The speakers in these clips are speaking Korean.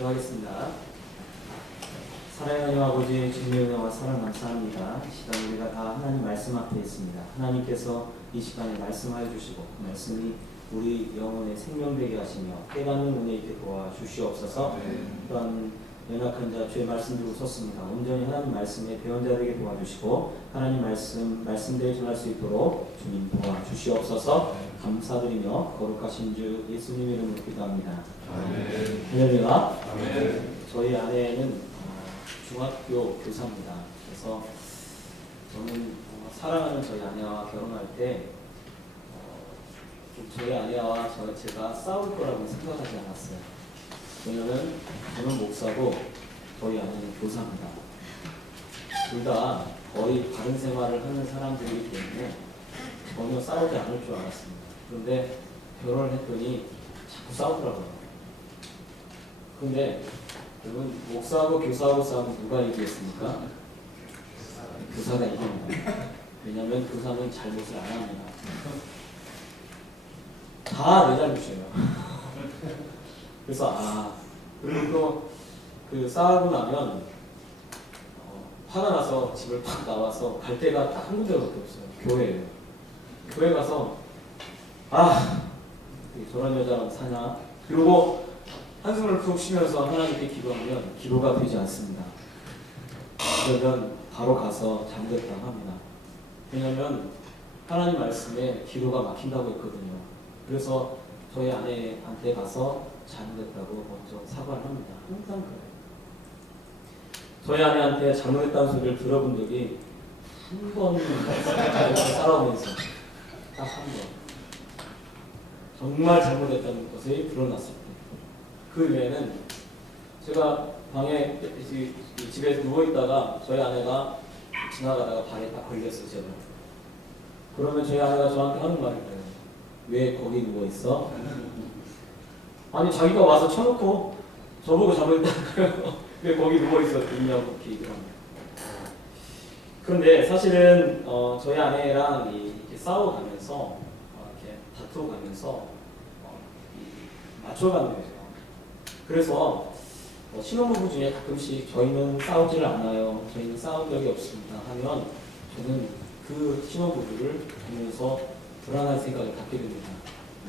기도하겠습니다. 사랑하는 아버지 주님의 은혜와 사랑 감사합니다. 이 시간 우리가 다 하나님 말씀 앞에 있습니다. 하나님께서 이 시간에 말씀하여 주시고 그 말씀이 우리 영혼의 생명되게 하시며 깨닫는 은혜 있게 도와주시옵소서. 또한 연약한 자 주의 말씀 들고 섰습니다. 온전히 하나님 말씀에 배운 자 되게 도와주시고 하나님 말씀대로 전할 수 있도록 주님 도와주시옵소서. 감사드리며 거룩하신 주 예수님 이름으로 기도합니다. 할렐루야. 저희 아내는 중학교 교사입니다. 그래서 저는 사랑하는 저희 아내와 결혼할 때 저희 아내와 제가 싸울 거라고 생각하지 않았어요. 왜냐면 저는 목사고 저희 아내는 교사입니다. 둘 다 거의 바른 생활을 하는 사람들이기 때문에 전혀 싸우지 않을 줄 알았습니다. 그런데 결혼을 했더니 자꾸 싸우더라고요. 근데 여러분, 목사하고 교사하고 싸우면 누가 이기겠습니까? 교사가 이깁니다. 왜냐하면 교사는 잘못을 안 합니다. 다 내 잘못이에요. 그래서 그리고 또 그 싸우고 나면 화가 나서 집을 팍 나와서 갈 데가 딱 한 군데밖에 없어요. 교회예요. 교회 가서 저런 여자랑 사냐? 그리고 한숨을 푹 쉬면서 하나님께 기도하면 기도가 되지 않습니다. 그러면 바로 가서 잠들다 합니다. 왜냐하면 하나님 말씀에 기도가 막힌다고 했거든요. 그래서 저희 아내한테 가서 잘못했다고 먼저 사과를 합니다. 항상 그래요. 저희 아내한테 잘못했다는 소리를 들어본 적이 한 번 살아오면서 딱 한 번 정말 잘못했다는 것이 드러났을 때 그 외에는 제가 방에 집에 누워있다가 저희 아내가 지나가다가 발에 딱 걸렸어요. 제가. 그러면 저희 아내가 저한테 하는 말이 뭐예요? 왜 거기 누워있어? 아니 자기가 와서 쳐놓고 저보고 잘못했다고요. 왜 거기 누워있냐고 이렇게 얘기를 합니다. 그런데 사실은 저희 아내랑 이렇게 싸워가면서 이렇게 다투어가면서 맞춰가는 거죠. 그래서 신혼부부 중에 가끔씩 저희는 싸우지를 않아요. 저희는 싸운 적이 없습니다 하면 저는 그 신혼부부를 보면서 불안한 생각을 갖게 됩니다.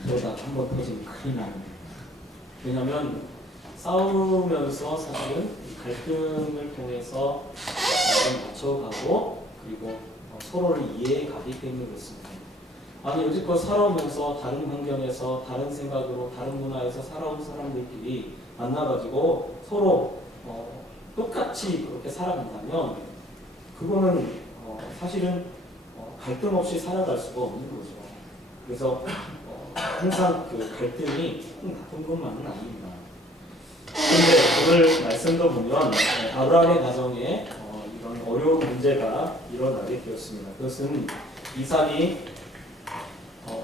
그러다 한번 터지면 큰일 납니다. 왜냐하면 싸우면서 사실은 갈등을 통해서 맞춰가고 그리고 서로를 이해해가기 때문에 그렇습니다. 아니 여지껏 살아오면서 다른 환경에서 다른 생각으로 다른 문화에서 살아온 사람들끼리 만나가지고 서로 똑같이 그렇게 살아간다면 그거는 사실은 갈등 없이 살아갈 수가 없는 거죠. 그래서 항상 그 갈등이 나쁜 것만은 아닙니다. 그런데 오늘 말씀도 보면 아브라함의 가정에 이런 어려운 문제가 일어나게 되었습니다. 그것은 이삭이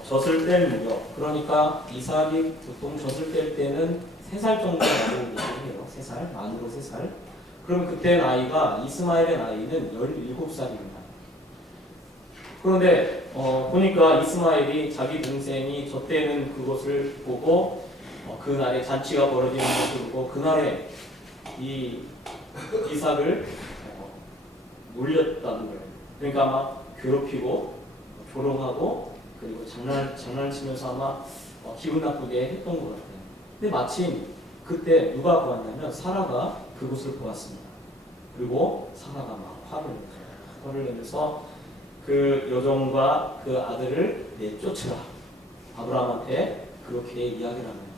젖을 뗄 무렵, 그러니까 이삭이 보통 젖을 뗄 때는 3살 정도 나이를 얘기해요. 3살, 만으로 3살. 그럼 그때 나이가 이스마엘의 나이는 17살입니다. 그런데 보니까 이스마엘이 자기 동생이 젖대는 그것을 보고 그날에 잔치가 벌어지는 것을 보고 그날에 이 이삭을 놀렸다는 거예요. 그러니까 아마 괴롭히고 조롱하고 그리고 장난치면서 아마 기분 나쁘게 했던 것 같아요. 근데 마침 그때 누가 보았냐면 사라가 그것을 보았습니다. 그리고 사라가 막 화를 내면서 그 여종과 그 아들을 내쫓으라. 아브라함한테 그렇게 이야기를 합니다.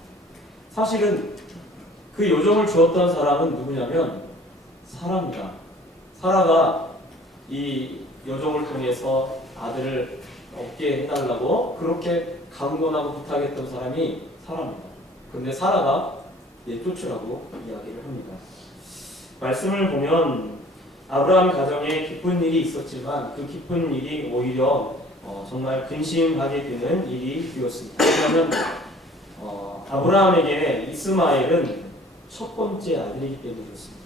사실은 그 여종을 주었던 사람은 누구냐면 사라입니다. 사라가 이 여종을 통해서 아들을 얻게 해달라고 그렇게 강권하고 부탁했던 사람이 사라입니다. 그런데 사라가 내쫓으라고 이야기를 합니다. 말씀을 보면 아브라함 가정에 기쁜 일이 있었지만 그 기쁜 일이 오히려 정말 근심하게 되는 일이 되었습니다. 왜냐하면 아브라함에게 이스마엘은 첫 번째 아들이기 때문에 그렇습니다.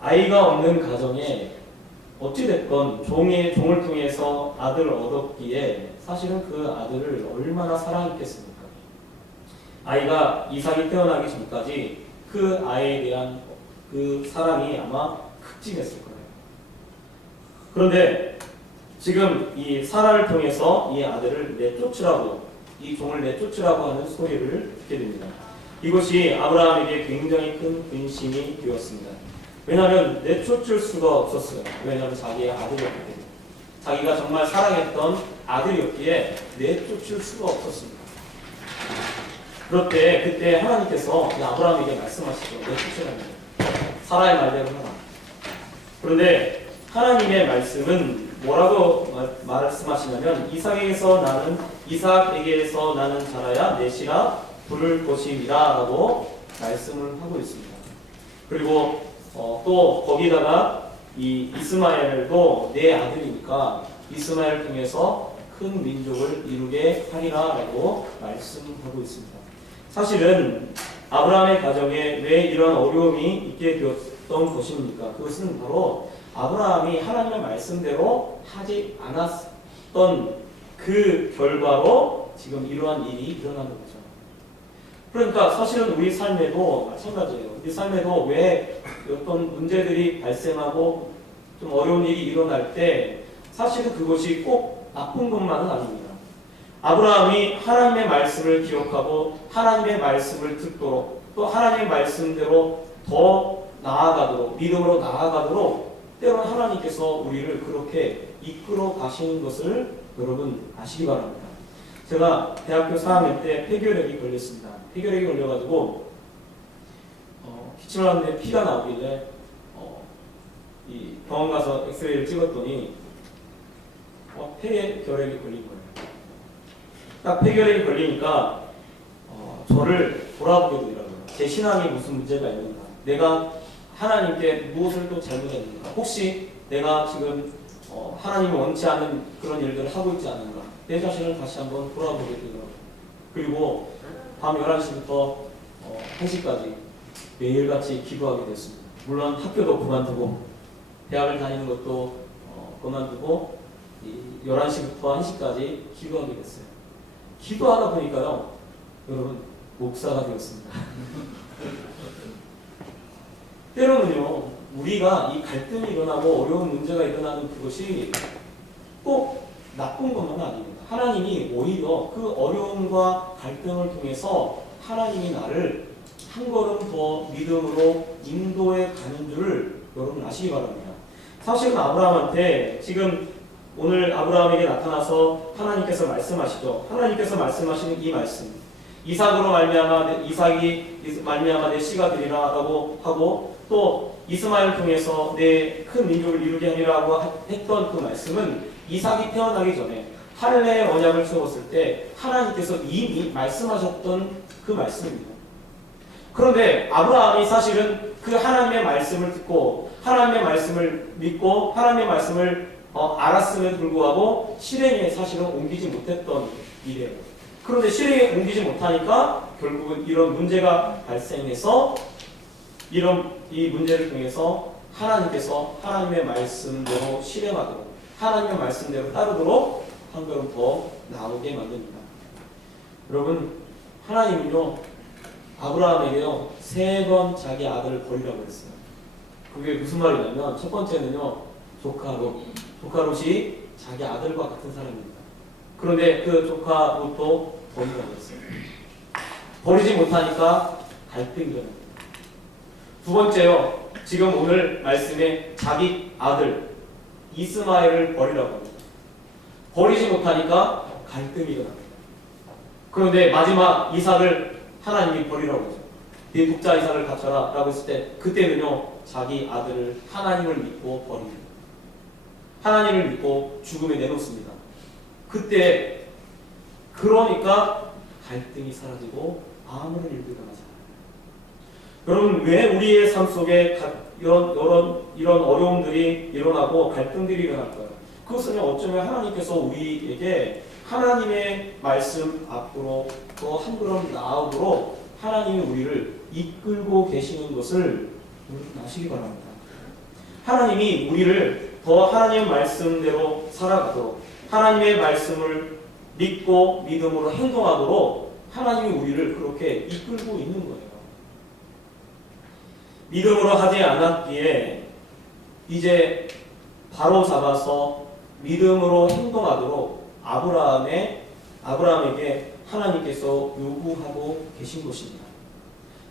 아이가 없는 가정에 어찌됐건 종을 통해서 아들을 얻었기에 사실은 그 아들을 얼마나 사랑했겠습니까? 아이가 이삭이 태어나기 전까지 그 아이에 대한 그 사랑이 아마 극진했을 거예요. 그런데 지금 이 사라를 통해서 이 아들을 내쫓으라고, 이 종을 내쫓으라고 하는 소리를 듣게 됩니다. 이것이 아브라함에게 굉장히 큰 근심이 되었습니다. 왜냐하면 내쫓을 수가 없었어요. 왜냐하면 자기의 아들이었기 때문에. 자기가 정말 사랑했던 아들이었기에 내쫓을 수가 없었습니다. 그럴 때 그때 하나님께서 아브라함에게 말씀하시죠. 내쫓으라는 사라의 말대로 하라. 그런데 하나님의 말씀은 뭐라고 말씀하시냐면 이삭에게서 나는 자라야 내 씨라 부를 것임이라 라고 말씀을 하고 있습니다. 그리고 또 거기다가 이 이스마엘도 내 아들이니까 이스마엘을 통해서 큰 민족을 이루게 하리라 라고 말씀하고 있습니다. 사실은 아브라함의 가정에 왜 이런 어려움이 있게 되었던 것입니까? 그것은 바로 아브라함이 하나님의 말씀대로 하지 않았던 그 결과로 지금 이러한 일이 일어나는 거죠. 그러니까 사실은 우리 삶에도 마찬가지예요. 우리 삶에도 왜 어떤 문제들이 발생하고 좀 어려운 일이 일어날 때 사실은 그것이 꼭 나쁜 것만은 아닙니다. 아브라함이 하나님의 말씀을 기억하고 하나님의 말씀을 듣도록 또 하나님의 말씀대로 더 나아가도록 믿음으로 나아가도록 때로는 하나님께서 우리를 그렇게 이끌어 가시는 것을 여러분 아시기 바랍니다. 제가 대학교 4학년 때 폐결핵이 걸렸습니다. 폐결핵이 걸려가지고 기침을 하는데 피가 나오길래 이 병원 가서 엑스레이를 찍었더니 폐결핵이 걸린 거예요. 딱 폐결핵이 걸리니까 저를 돌아보게 되더라고요. 제 신앙에 무슨 문제가 있는가? 내가 하나님께 무엇을 또 잘못했는가? 혹시 내가 지금 하나님이 원치 않은 그런 일들을 하고 있지 않은가? 내 자신을 다시 한번 돌아보게 되더라고요. 그리고 밤 11시부터 1시까지 매일같이 기도하게 됐습니다. 물론 학교도 그만두고 대학을 다니는 것도 그만두고 11시부터 1시까지 기도하게 됐어요. 기도하다 보니까요, 여러분, 목사가 되었습니다. 때로는요, 우리가 이 갈등이 일어나고 어려운 문제가 일어나는 그것이 꼭 나쁜 것만은 아닙니다. 하나님이 오히려 그 어려움과 갈등을 통해서 하나님이 나를 한 걸음 더 믿음으로 인도해 가는 줄을 여러분 아시기 바랍니다. 사실은 아브라함한테 지금 오늘 아브라함에게 나타나서 하나님께서 말씀하시죠. 하나님께서 말씀하시는 이 말씀, 이삭으로 이삭이 말미암아 내 씨가 되리라라고 하고 또 이스마엘을 통해서 내 큰 민족을 이루게 하리라고 했던 그 말씀은 이삭이 태어나기 전에 할례의 언약을 세웠을 때 하나님께서 이미 말씀하셨던 그 말씀입니다. 그런데 아브라함이 사실은 그 하나님의 말씀을 듣고 하나님의 말씀을 믿고 하나님의 말씀을 알았음에도 불구하고 실행에 사실은 옮기지 못했던 일이에요. 그런데 실행에 옮기지 못하니까 결국은 이런 문제가 발생해서 이 문제를 통해서 하나님께서 하나님의 말씀대로 실행하도록 하나님의 말씀대로 따르도록 한 걸음 더 나오게 만듭니다. 여러분, 하나님은요 아브라함에게요 3번 자기 아들을 버리라고 했어요. 그게 무슨 말이냐면 첫 번째는요 조카 롯이 자기 아들과 같은 사람입니다. 그런데 그 조카 롯도 버리라고 했어요. 버리지 못하니까 갈등이 일어납니다. 두 번째요, 지금 오늘 말씀에 자기 아들 이스마엘을 버리라고 합니다. 버리지 못하니까 갈등이 일어납니다. 그런데 마지막 이삭을 하나님이 버리라고 하죠. 네 독자 이삭을 바쳐라 라고 했을 때 그때는요 자기 아들을 하나님을 믿고 버립니다. 하나님을 믿고 죽음에 내놓습니다. 그때 그러니까 갈등이 사라지고 아무런 일도 일어나지 않아요. 여러분, 왜 우리의 삶 속에 이런 어려움들이 일어나고 갈등들이 일어날까요? 그것은 어쩌면 하나님께서 우리에게 하나님의 말씀 앞으로 또 한 걸음 나아오도록 하나님이 우리를 이끌고 계시는 것을 아시기 바랍니다. 하나님이 우리를 더 하나님의 말씀대로 살아가도록 하나님의 말씀을 믿고 믿음으로 행동하도록 하나님이 우리를 그렇게 이끌고 있는 거예요. 믿음으로 하지 않았기에 이제 바로 잡아서 믿음으로 행동하도록 아브라함에게 하나님께서 요구하고 계신 것입니다.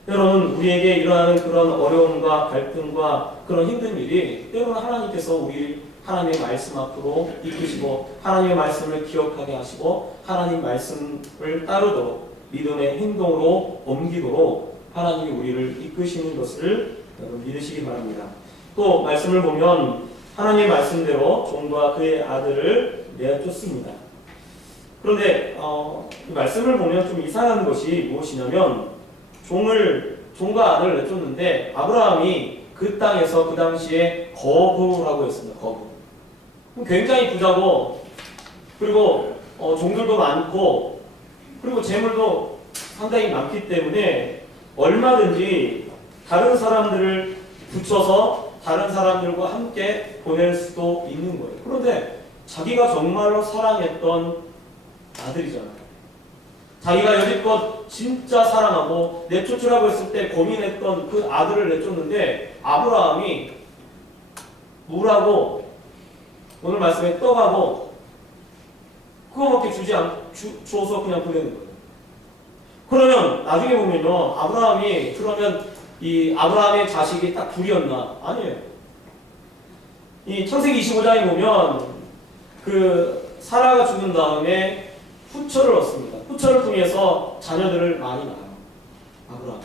때로는 우리에게 일어나는 그런 어려움과 갈등과 그런 힘든 일이 때로는 하나님께서 우리 하나님의 말씀 앞으로 이끄시고 하나님의 말씀을 기억하게 하시고 하나님 말씀을 따르도록 믿음의 행동으로 옮기도록 하나님이 우리를 이끄시는 것을 여러분 믿으시기 바랍니다. 또 말씀을 보면 하나님의 말씀대로 종과 그의 아들을 내어쫓습니다. 그런데 말씀을 보면 좀 이상한 것이 무엇이냐면 종과 아들을 내쫓는데 아브라함이 그 땅에서 그 당시에 거부라고 했습니다. 거부. 굉장히 부자고 그리고 종들도 많고 그리고 재물도 상당히 많기 때문에 얼마든지 다른 사람들을 붙여서 다른 사람들과 함께 보낼 수도 있는 거예요. 그런데 자기가 정말로 사랑했던 아들이잖아요. 자기가 여지껏 진짜 사랑하고 내쫓으라고 했을 때 고민했던 그 아들을 내쫓는데 아브라함이 물하고 오늘 말씀에 떡하고 그거밖에 주어서 그냥 보내는 거예요. 그러면 나중에 보면요, 이 아브라함의 자식이 딱 둘이었나? 아니에요. 이 창세기 25장에 보면 그 사라가 죽은 다음에 후처를 얻습니다. 후처를 통해서 자녀들을 많이 낳아요. 아브라함이.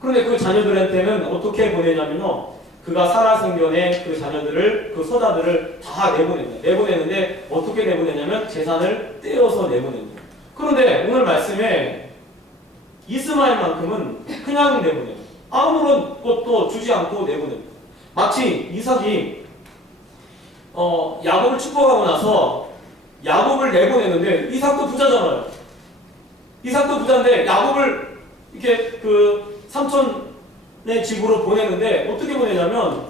그런데 그 자녀들한테는 어떻게 보내냐면요, 그가 사라 생전에 그 자녀들을, 그 소자들을 다 내보내는데 어떻게 내보내냐면 재산을 떼어서 내보냅니다. 그런데 오늘 말씀에 이스마엘만큼은 그냥 내보내요. 아무런 것도 주지 않고 내보냅니다. 마치 이삭이 야곱을 축복하고 나서 야곱을 내보내는데 이삭도 부자잖아요. 이삭도 부자인데 야곱을 이렇게 그 삼촌의 집으로 보내는데 어떻게 보내냐면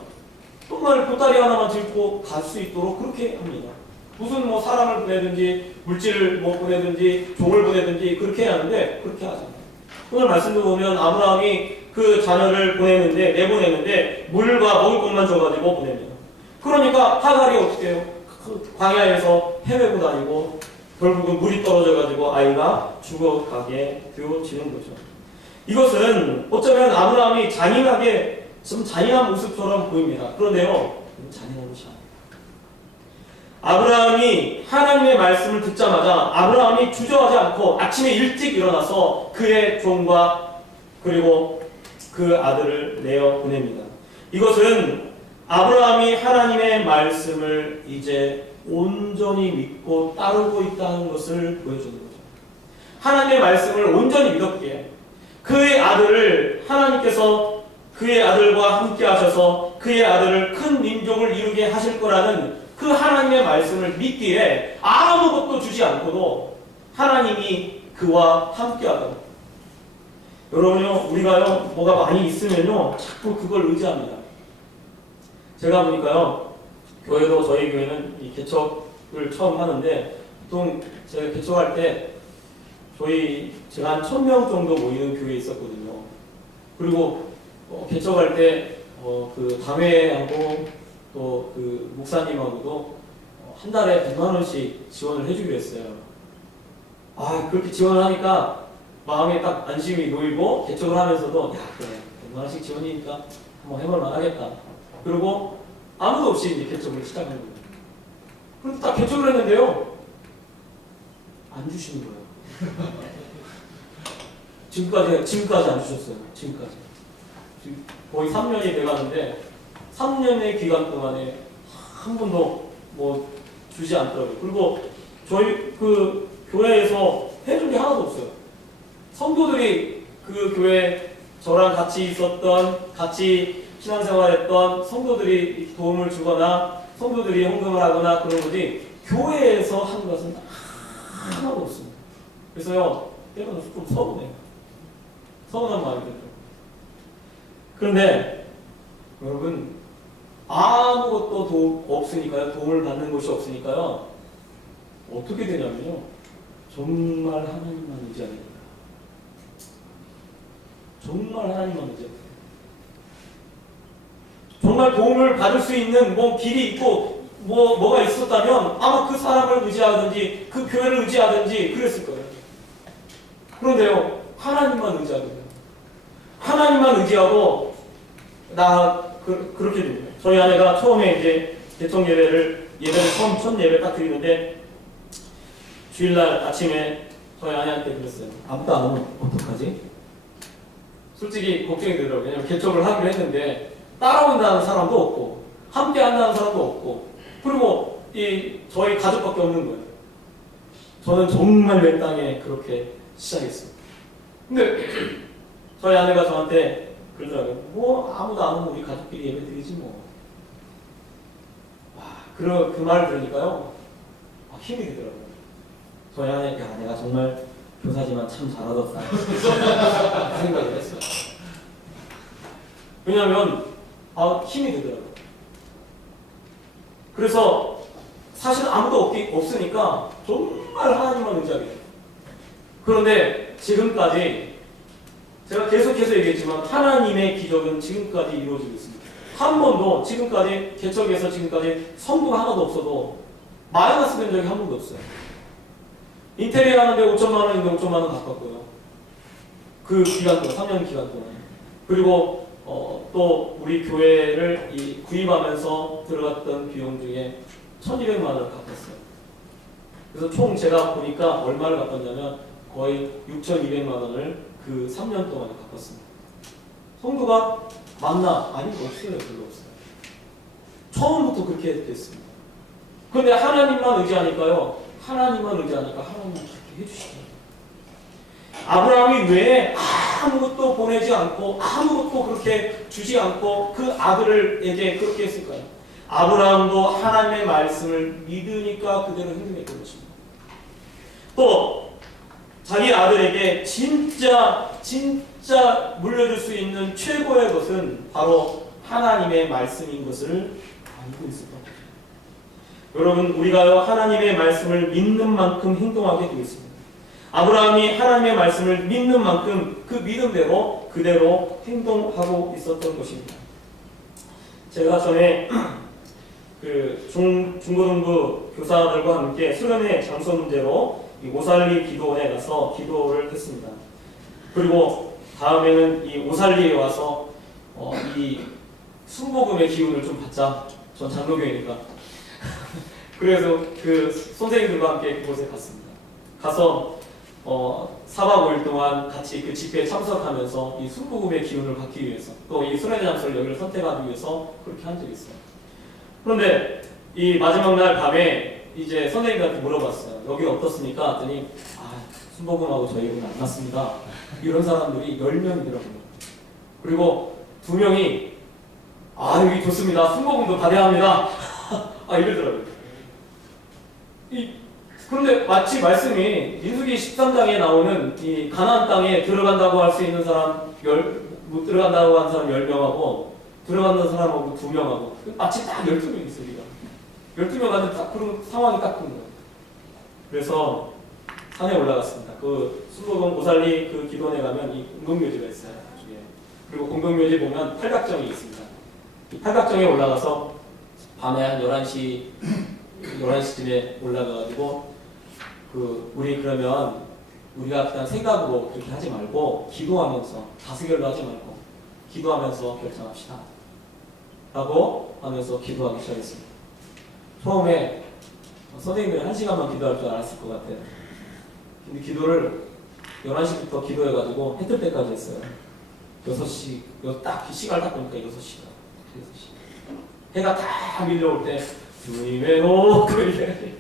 정말 보따리 하나만 들고 갈 수 있도록 그렇게 합니다. 무슨 사람을 보내든지 물질을 보내든지 종을 보내든지 그렇게 하는데 그렇게 하잖아요. 오늘 말씀도 보면 아브라함이 그 자녀를 내보내는데 물과 먹을 것만 줘가지고 보냅니다. 그러니까 하갈이 어떻게 해요? 그 광야에서 헤매고 다니고 결국은 물이 떨어져가지고 아이가 죽어가게 되어지는 거죠. 이것은 어쩌면 아브라함이 좀 잔인한 모습처럼 보입니다. 그런데요, 잔인한 것이 아니에요. 아브라함이 하나님의 말씀을 듣자마자 아브라함이 주저하지 않고 아침에 일찍 일어나서 그의 종과 그리고 그 아들을 내어 보냅니다. 이것은 아브라함이 하나님의 말씀을 이제 온전히 믿고 따르고 있다는 것을 보여주는 거죠. 하나님의 말씀을 온전히 믿었기에 그의 아들을 하나님께서 그의 아들과 함께 하셔서 그의 아들을 큰 민족을 이루게 하실 거라는 그 하나님의 말씀을 믿기에 아무것도 주지 않고도 하나님이 그와 함께 하다. 여러분요, 우리가요, 뭐가 많이 있으면요, 자꾸 그걸 의지합니다. 제가 보니까요, 저희 교회는 이 개척을 처음 하는데, 보통 제가 개척할 때, 제가 한 1000명 정도 모이는 교회에 있었거든요. 그리고, 개척할 때, 그 담회하고, 또 그 목사님하고도 한 달에 100만원씩 지원을 해주기로 했어요. 그렇게 지원을 하니까 마음에 딱 안심이 놓이고, 개척을 하면서도, 그래, 100만원씩 지원이니까 한번 해볼만 하겠다. 그리고 아무도 없이 이제 개척을 시작한 거예요. 그런데 딱 개척을 했는데요, 안 주시는 거예요. 지금까지 안 주셨어요. 지금 거의 3년이 돼가는데 3년의 기간 동안에 한 번도 주지 않더라고요. 그리고 저희 그 교회에서 해준 게 하나도 없어요. 성도들이 그 교회 저랑 같이 신앙생활했던 성도들이 서도움을 주거나 성도들이 헌금을 하거나 그런 거지 교회에서 한 것은 하나도 없습니다. 그래서요, 때로는 좀 서운해요. 서운한 마음이 들죠. 그런데 여러분, 아무것도 없으니까요, 도움을 받는 곳이 없으니까요, 어떻게 되냐면요, 정말 하나님만 의지하게 됩니다. 정말 하나님만 의지하게 됩니다. 정말 도움을 받을 수 있는 길이 있고 뭐가 있었다면 아마 그 사람을 의지하든지 그 교회를 의지하든지 그랬을 거예요. 그런데요, 하나님만 의지하게 돼요. 하나님만 의지하고 그렇게 됩니다. 저희 아내가 처음에 이제 대청 예배를 첫 예배 딱 드리는데 주일날 아침에 저희 아내한테 그랬어요. 아무도 안 오면 어떡하지? 솔직히 걱정이 되더라고요. 왜냐면 개척을 하기로 했는데 따라온다는 사람도 없고 함께 한다는 사람도 없고 그리고 저희 가족밖에 없는 거예요. 저는 정말 맨땅에 그렇게 시작했어요. 근데 저희 아내가 저한테 그러더라고요. 아무도 안 오면 우리 가족끼리 예배 드리지 뭐. 와, 그 말을 들으니까요, 힘이 되더라고요. 저희 아내, 야, 내가 정말 교사지만 참 잘하겠다. 그 생각을 했어요. 왜냐하면 힘이 되더라고요. 그래서 사실 아무도 없으니까 정말 하나님만 의지하게 돼요. 그런데 지금까지 제가 계속해서 얘기했지만 하나님의 기적은 지금까지 이루어지고 있습니다. 한 번도 지금까지 개척에서 지금까지 성도가 하나도 없어도 마이너스 된 적이 한 번도 없어요. 인테리어 하는데 5천만 원인데 5천만 원 갚았고요. 그 기간 동안, 3년 기간 동안. 그리고 또 우리 교회를 구입하면서 들어갔던 비용 중에 1,200만 원을 갚았어요. 그래서 총 제가 보니까 얼마를 갚았냐면 거의 6,200만 원을 그 3년 동안에 갚았습니다. 성도가 많나? 아니, 없어요. 별로 없어요. 처음부터 그렇게 됐습니다. 그런데 하나님만 의지하니까요. 하나님만 의지하니까 하나님은 그렇게 해주시더라고요. 아브라함이 왜 아무것도 보내지 않고 아무것도 그렇게 주지 않고 그 아들에게 그렇게 했을까요? 아브라함도 하나님의 말씀을 믿으니까 그대로 행동했던 것입니다. 또 자기 아들에게 진짜 물려줄 수 있는 최고의 것은 바로 하나님의 말씀인 것을 알고 있었던 거죠. 여러분, 우리가요 하나님의 말씀을 믿는 만큼 행동하게 되어 있습니다. 아브라함이 하나님의 말씀을 믿는 만큼 그 믿음대로 그대로 행동하고 있었던 것입니다. 제가 전에 중고등부 교사들과 함께 수련회 장소 문제로 오살리 기도원에 가서 기도를 했습니다. 그리고 다음에는 이 오살리에 와서 이 순복음의 기운을 좀 받자. 전 장로교회니까. 그래서 그 선생님들과 함께 그곳에 갔습니다. 가서 4박 5일 동안 같이 그 집회에 참석하면서 이 순복음의 기운을 받기 위해서 또 이 수련회 장소를 여기를 선택하기 위해서 그렇게 한 적이 있어요. 그런데 이 마지막 날 밤에 이제 선생님들한테 물어봤어요. 여기 어떻습니까? 했더니 순복음하고 저희는 안 맞습니다. 이런 사람들이 10명이더라고요. 그리고 2명이 여기 좋습니다. 순복음도 받아야 합니다. 이러더라고요. 그런데 마치 말씀이 민수기 13장에 나오는 이 가나안 땅에 들어간다고 할 수 있는 사람 못 들어간다고 하는 사람 10명하고 들어간다는 사람하고 2명하고 마치 딱 12명이 있어요. 우리가 12명 가는 딱 그런 상황이 딱 그런 거예요. 그래서 산에 올라갔습니다. 그 순복음 오살리 그 기도원에 가면 이 공동묘지가 있어요. 나중에. 그리고 공동묘지 보면 팔각정이 있습니다. 이 팔각정에 올라가서 밤에 한 11시쯤에 올라가가지고 그러면 우리가 그냥 생각으로 그렇게 하지 말고 기도하면서 다스결로 하지 말고 기도하면서 결정합시다. 라고 하면서 기도하기 시작했습니다. 처음에 선생님들이 1시간만 기도할 줄 알았을 것 같아요. 근데 기도를 11시부터 기도해가지고 해 뜰 때까지 했어요. 6시, 딱 시간을 딱 보니까 6시가. 6시. 해가 다 밀려올 때 주님의 놓고 이래.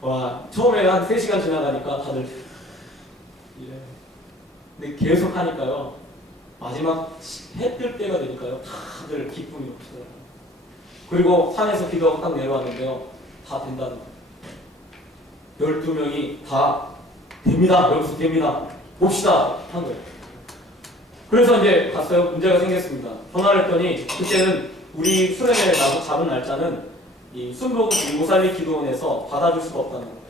와, 처음에 한 3시간 지나가니까 다들 이래. 근데 계속 하니까요. 마지막 해 뜰 때가 되니까요. 다들 기쁨이 없어요. 그리고 산에서 기도하고 딱 내려왔는데요. 다 된다는 거예요. 12명이 다 됩니다. 여기서 됩니다. 봅시다. 한 거예요. 그래서 이제 갔어요. 문제가 생겼습니다. 전화를 했더니 그때는 우리 수련회 나서 잡은 날짜는 이 순복음 오살리 기도원에서 받아줄 수가 없다는 거예요.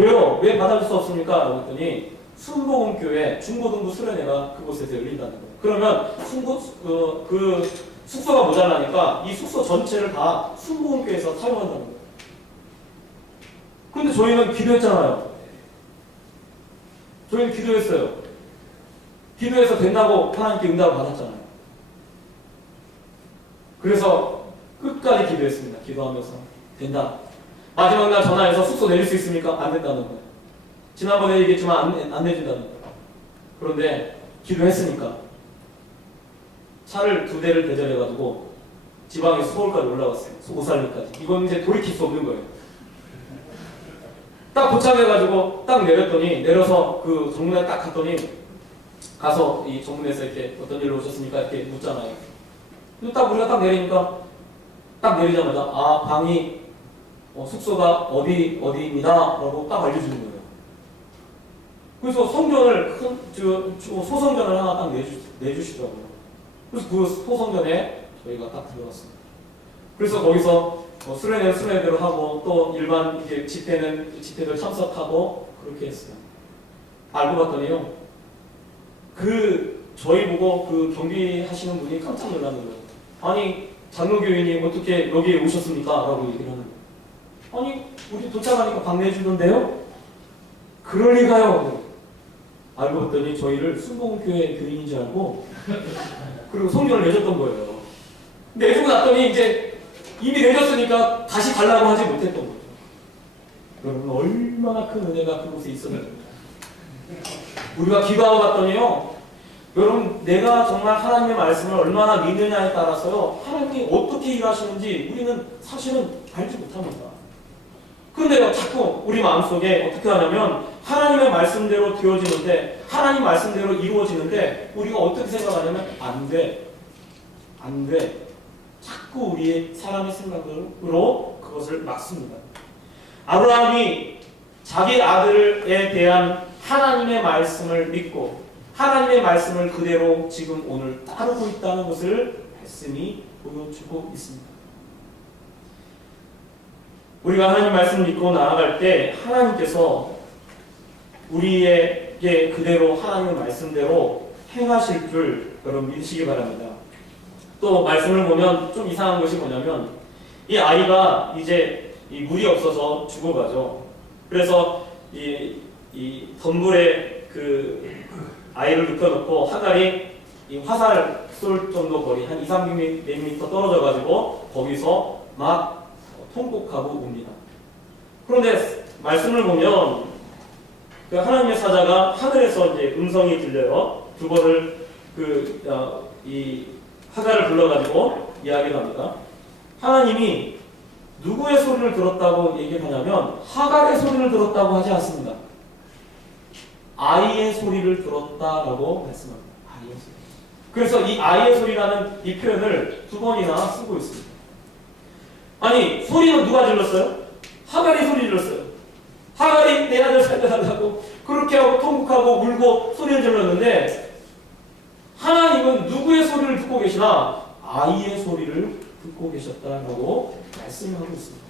왜요? 왜 받아줄 수 없습니까? 라고 했더니 순복음교회 중고등부 수련회가 그곳에서 열린다는 거예요. 그러면 그 숙소가 모자라니까 이 숙소 전체를 다 순복음교회에서 사용한다는 거예요. 근데 저희는 기도했잖아요. 저희는 기도했어요. 기도해서 된다고 하나님께 응답을 받았잖아요. 그래서 끝까지 기도했습니다. 기도하면서 된다. 마지막 날 전화해서 숙소 내릴 수 있습니까? 안 된다는 거예요. 지난번에 얘기했지만 안 내준다는 거예요. 그런데 기도했으니까 차를 2대를 대절해가지고 지방에서 서울까지 올라갔어요. 오살리까지. 이건 이제 돌이킬 수 없는 거예요. 딱 도착해가지고 딱 내려서 그 정문에 딱 갔더니 가서 이 정문에서 이렇게 어떤 일로 오셨습니까? 이렇게 묻잖아요. 근데 딱 우리가 딱 내리니까 딱 내리자마자 방이 숙소가 어디입니다. 라고 딱 알려주는 거예요. 그래서 성전을 소성전을 하나 딱 내주시더라고요. 그래서 그 소성전에 저희가 딱 들어갔습니다. 그래서 거기서 수련회는 수련회대로 하고 또 일반 이제 집회는 집회들 참석하고 그렇게 했어요. 알고 봤더니요. 저희 보고 그 경비하시는 분이 깜짝 놀라는 거예요. 아니 장로교인이 어떻게 여기에 오셨습니까? 라고 얘기를 하는 거예요. 아니 우리 도착하니까 방 내주던데요? 그럴 리가요. 알고 봤더니 저희를 순복음교회 교인인 줄 알고 그리고 성경을 내줬던 거예요. 내주고 났더니 이제 이미 내줬으니까 다시 달라고 하지 못했던 거죠. 여러분 얼마나 큰 은혜가 그곳에 있었는지. 우리가 기도하고 봤더니요. 여러분 내가 정말 하나님의 말씀을 얼마나 믿느냐에 따라서요. 하나님이 어떻게 일하시는지 우리는 사실은 알지 못합니다. 그런데요. 자꾸 우리 마음속에 어떻게 하냐면 하나님의 말씀대로 되어지는데 하나님 말씀대로 이루어지는데 우리가 어떻게 생각하냐면 안 돼. 자꾸 우리의 사람의 생각으로 그것을 막습니다. 아브라함이 자기 아들에 대한 하나님의 말씀을 믿고 하나님의 말씀을 그대로 지금 오늘 따르고 있다는 것을 말씀이 보여주고 있습니다. 우리가 하나님 말씀을 믿고 나아갈 때 하나님께서 우리에게 그대로 하나님의 말씀대로 행하실 줄 여러분 믿으시기 바랍니다. 또 말씀을 보면 좀 이상한 것이 뭐냐면 이 아이가 이제 이 물이 없어서 죽어가죠. 그래서 이 덤불에 그 아이를 눕혀놓고 하갈이 이 화살 쏠 정도 거리 한 2-3mm 떨어져가지고 거기서 막 통곡하고 웁니다. 그런데 말씀을 보면 그 하나님의 사자가 하늘에서 이제 음성이 들려요. 2번을 이 하갈을 불러가지고 이야기를 합니다. 하나님이 누구의 소리를 들었다고 얘기를 하냐면 하갈의 소리를 들었다고 하지 않습니다. 아이의 소리를 들었다라고 말씀합니다. 아이의 소리. 그래서 이 아이의 소리라는 이 표현을 2번이나 쓰고 있습니다. 아니 소리는 누가 질렀어요? 하갈이 소리 질렀어요. 하갈이 내 아들 살려달라고 그렇게 하고 통곡하고 울고 소리를 질렀는데 하나님은 누구의 소리를 듣고 계시나? 아이의 소리를 듣고 계셨다라고 말씀하고 있습니다.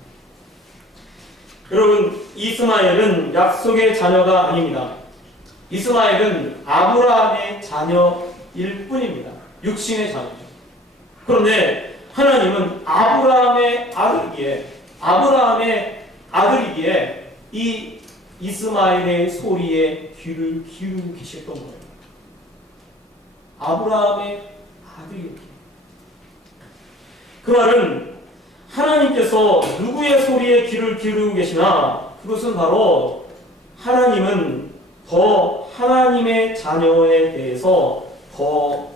여러분 이스마엘은 약속의 자녀가 아닙니다. 이스마엘은 아브라함의 자녀일 뿐입니다. 육신의 자녀죠. 그런데 하나님은 아브라함의 아들이기에 이 이스마엘의 소리에 귀를 기울이고 계셨던 거예요. 아브라함의 아들이었기에. 그 말은 하나님께서 누구의 소리에 귀를 기울이고 계시나 그것은 바로 하나님은 더 하나님의 자녀에 대해서 더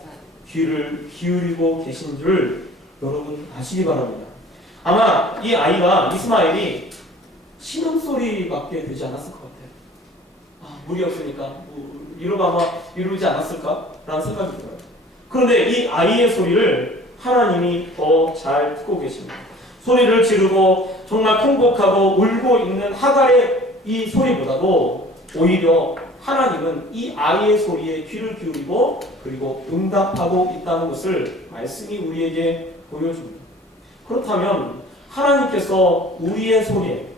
귀를 기울이고 계신 줄 여러분 아시기 바랍니다. 아마 이 아이가 이스마엘이 신음소리밖에 되지 않았을 것 같아요. 물이 없으니까 이러고 아마 이루지 않았을까? 라는 생각이 들어요. 그런데 이 아이의 소리를 하나님이 더 잘 듣고 계십니다. 소리를 지르고 정말 통곡하고 울고 있는 하갈의 이 소리보다도 오히려 하나님은 이 아이의 소리에 귀를 기울이고 그리고 응답하고 있다는 것을 말씀이 우리에게 보여줍니다. 그렇다면 하나님께서 우리의 소리에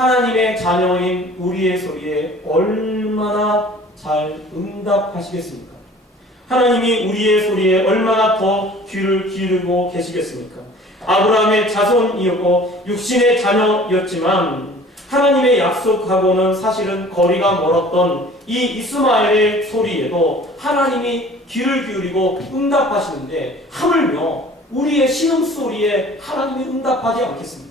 하나님의 자녀인 우리의 소리에 얼마나 잘 응답하시겠습니까? 하나님이 우리의 소리에 얼마나 더 귀를 기울이고 계시겠습니까? 아브라함의 자손이었고 육신의 자녀였지만 하나님의 약속하고는 사실은 거리가 멀었던 이 이스마엘의 소리에도 하나님이 귀를 기울이고 응답하시는데 하물며 우리의 신음소리에 하나님이 응답하지 않겠습니까?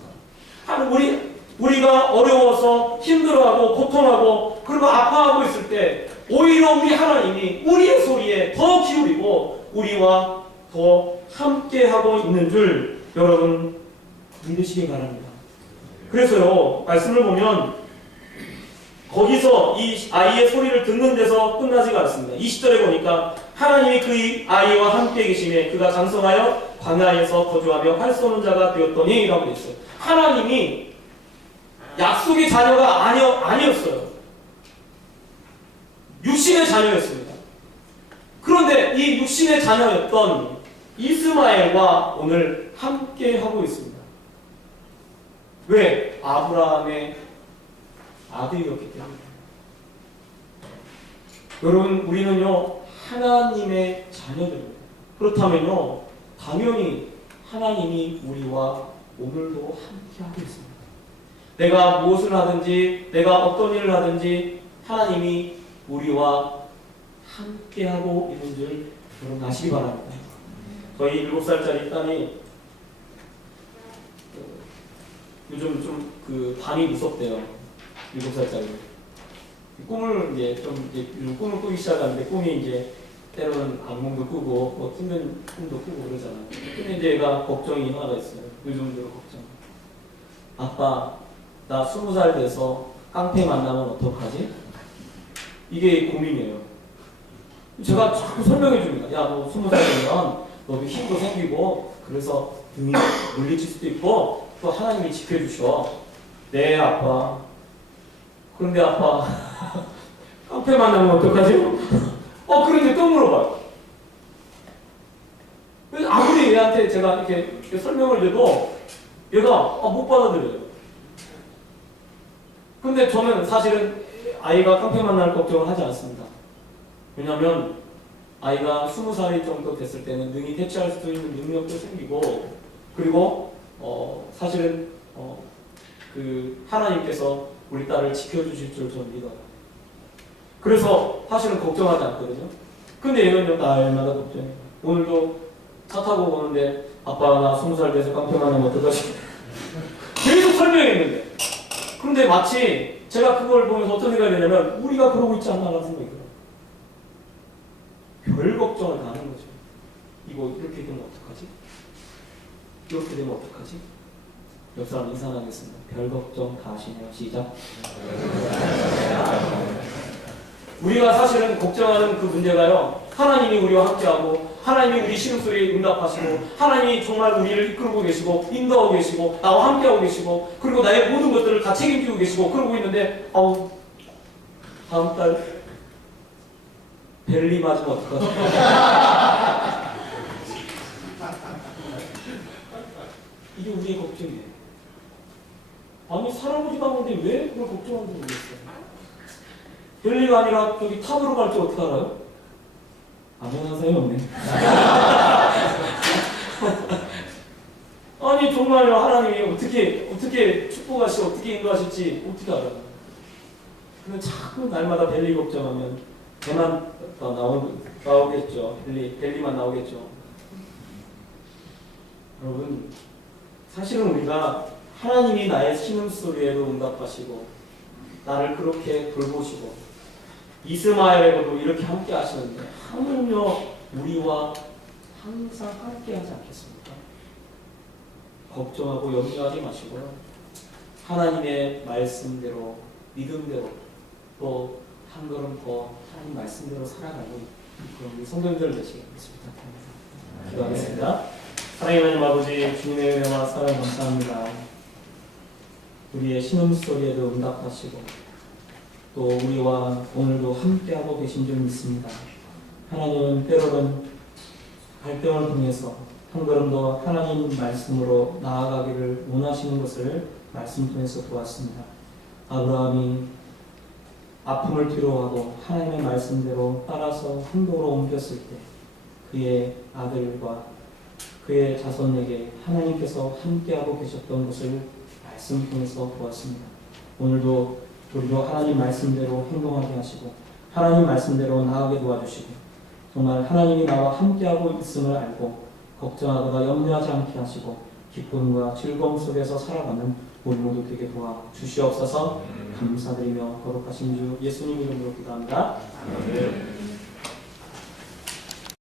우리가 어려워서 힘들어하고 고통하고 그리고 아파하고 있을 때 오히려 우리 하나님이 우리의 소리에 더 기울이고 우리와 더 함께하고 있는 줄 여러분 믿으시기 바랍니다. 그래서요, 말씀을 보면 거기서 이 아이의 소리를 듣는 데서 끝나지가 않습니다. 20절에 보니까 하나님이 그 아이와 함께 계시매 그가 장성하여 광야에서 거주하며 활 쏘는 자가 되었더니 라고 되어 있어요. 하나님이 약속의 자녀가 아니었어요. 육신의 자녀였습니다. 그런데 이 육신의 자녀였던 이스마엘과 오늘 함께 하고 있습니다. 왜? 아브라함의 아들이었기 때문에. 여러분, 우리는요 하나님의 자녀들입니다. 그렇다면요 당연히 하나님이 우리와 오늘도 함께 하고 있습니다. 내가 무엇을 하든지 내가 어떤 일을 하든지 하나님이 우리와 함께 하고 있는 줄 여러분 아시기 바랍니다. 저희 7살짜리 딸이 요즘 좀 밤이 무섭대요. 7살짜리. 꿈을 요즘 꿈을 꾸기 시작하는데 꿈이 이제 때로는 악몽도 꾸고 뭐 힘든 꿈도 꾸고 그러잖아요. 근데 이제 얘가 걱정이 하나가 있어요. 요즘 들어 걱정. 아빠, 나 20살 돼서 깡패 만나면 어떡하지? 이게 고민이에요. 제가 자꾸 설명해 줍니다. 야, 너 20살 되면 너도 힘도 생기고 그래서 등이 물리칠 수도 있고 또 하나님이 지켜주셔. 네, 아빠. 그런데 아빠 깡패 만나면 어떡하지? 그런데 또 물어봐요. 아무리 얘한테 제가 이렇게 설명을 해도 얘가 못 받아들여요. 근데 저는 사실은 아이가 깡패 만날 걱정을 하지 않습니다. 왜냐하면 아이가 20살 정도 됐을 때는 능히 대처할 수 있는 능력도 생기고 그리고 사실은 그 하나님께서 우리 딸을 지켜주실 줄 저는 믿어요. 그래서 사실은 걱정하지 않거든요. 근데 얘는요 날마다 걱정해요. 오늘도 차 타고 오는데 아빠 나 20살 돼서 깡패 만나면 어떡하지? 계속 설명했는데 그런데 마치 제가 그걸 보면서 어떤 생각이 드냐면 우리가 그러고 있지 않나라는 생각이 들어요. 별 걱정을 다 하는 거죠. 이거 이렇게 되면 어떡하지? 이렇게 되면 어떡하지? 옆 사람 인사하겠습니다. 별 걱정 다 하시네요. 시작. 우리가 사실은 걱정하는 그 문제가요. 하나님이 우리와 함께하고 하나님이 우리 신음소리에 응답하시고 하나님이 정말 우리를 이끌고 계시고 인도하고 계시고 나와 함께하고 계시고 그리고 나의 모든 것들을 다 책임지고 계시고 그러고 있는데 다음 달 벨리 맞으면 어떡하지? 이게 우리의 걱정이에요. 아니 사랑하지도 않는데 왜 그걸 걱정하는지 모르겠어요. 벨리가 아니라 저기 탑으로 갈지 어떻게 알아요? 아무나 소용없네. 아니 정말요 하나님이 어떻게 축복하시고 어떻게 인도하실지 어떻게 알아요? 근데 자꾸 날마다 벨리 걱정하면 걔만 나오겠죠. 벨리만 나오겠죠. 여러분 사실은 우리가 하나님이 나의 신음소리에도 응답하시고 나를 그렇게 돌보시고 이스마엘에게도 이렇게 함께 하시는데 하물며 우리와 항상 함께 하지 않겠습니까? 걱정하고 염려하지 마시고요. 하나님의 말씀대로 믿음대로 또 한 걸음 더 하나님 말씀대로 살아가는 그런 우리 성도님들 되시길 부탁합니다. 기도하겠습니다. 사랑의 하나님 아버지 주님의 은혜와 사랑 감사합니다. 우리의 신음소리에도 응답하시고 또 우리와 오늘도 함께하고 계신 줄 믿습니다. 하나님은 때로는 갈등을 통해서 한 걸음 더 하나님 말씀으로 나아가기를 원하시는 것을 말씀 통해서 보았습니다. 아브라함이 아픔을 뒤로하고 하나님의 말씀대로 따라서 행동으로 옮겼을 때 그의 아들과 그의 자손에게 하나님께서 함께하고 계셨던 것을 말씀 통해서 보았습니다. 오늘도 우리도 하나님 말씀대로 행동하게 하시고 하나님 말씀대로 나아가게 도와주시고 정말 하나님이 나와 함께하고 있음을 알고 걱정하거나 염려하지 않게 하시고 기쁨과 즐거움 속에서 살아가는 우리 모두 되게 도와주시옵소서. 감사드리며 거룩하신 주 예수님 이름으로 기도합니다. 아멘.